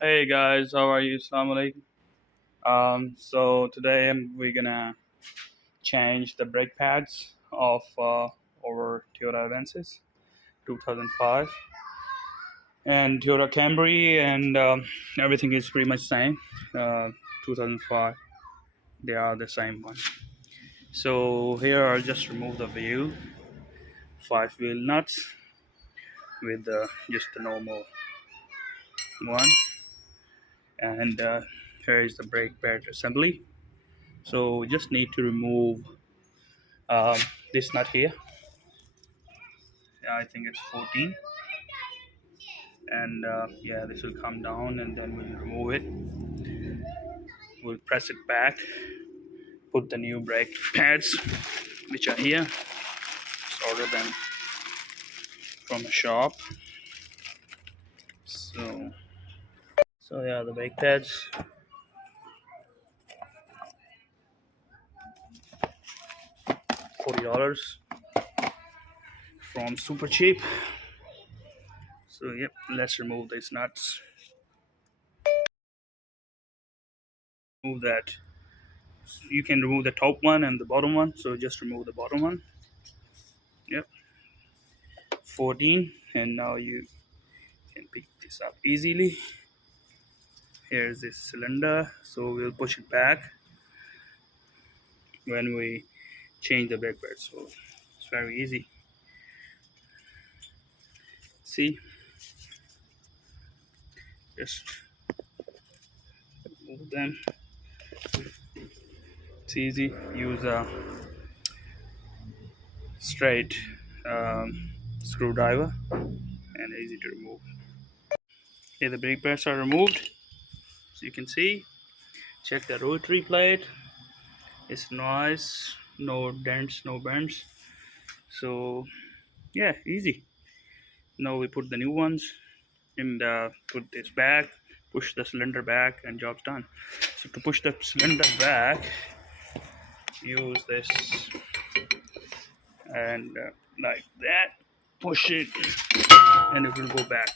Hey guys, how are you? Assalamu alaikum. So today we're gonna change the brake pads of our Toyota Avensis 2005 and Toyota Camry, and everything is pretty much same. 2005, they are the same one. So here I'll just remove the wheel, 5 wheel nuts with just the normal one, and here is the brake pad assembly. So we just need to remove um, this nut here. I think it's 14, and yeah, this will come down and then we'll remove it. We'll press it back, put the new brake pads which are here. Just order them from a shop. So yeah, the brake pads, $40 from Super Cheap. So yep, let's remove these nuts. Remove that. You can remove the top one and the bottom one, so just remove the bottom one. Yep, 14, and now you can pick this up easily. Here's this cylinder, so we'll push it back when we change the brake pad, so it's very easy. See, just move them. It's easy. Use a straight screwdriver and easy to remove. Okay, the brake pads are removed, so you can see. Check the rotary plate. It's nice, no dents, no bends. So yeah, easy. Now we put the new ones and put this back, push the cylinder back, and job's done. So to push the cylinder back, use this, and like that, push it and it will go back.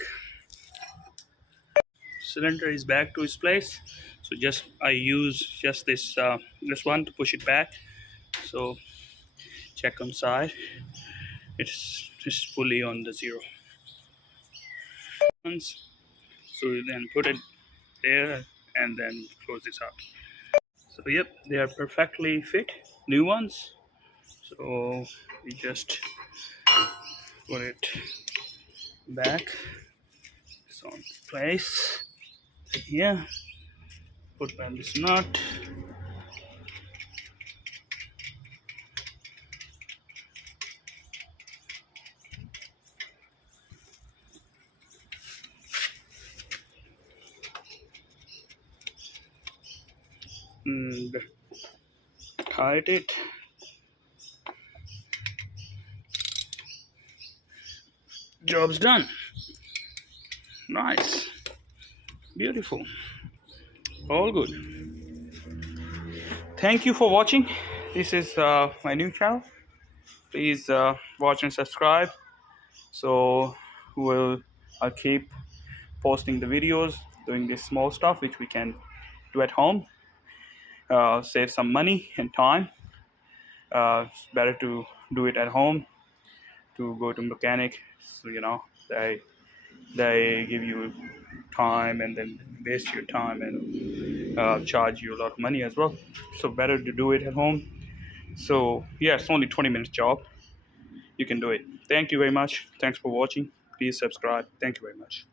Cylinder is back to its place, so I use just this one to push it back. So check on side, it's just fully on the zero. So you then put it there and then close this up. So yep, they are perfectly fit, new ones. So we just put it back. It's on place. Here, put on this nut. And tight it. Job's done. Nice, beautiful, all good. Thank you for watching. This is my new channel. Please watch and subscribe. So I'll keep posting the videos, doing this small stuff which we can do at home. Save some money and time. It's better to do it at home to go to mechanic. So they give you time and then waste your time and charge you a lot of money as well. So better to do it at home. So yeah, it's only 20 minutes job. You can do it. Thank you very much. Thanks for watching. Please subscribe. Thank you very much.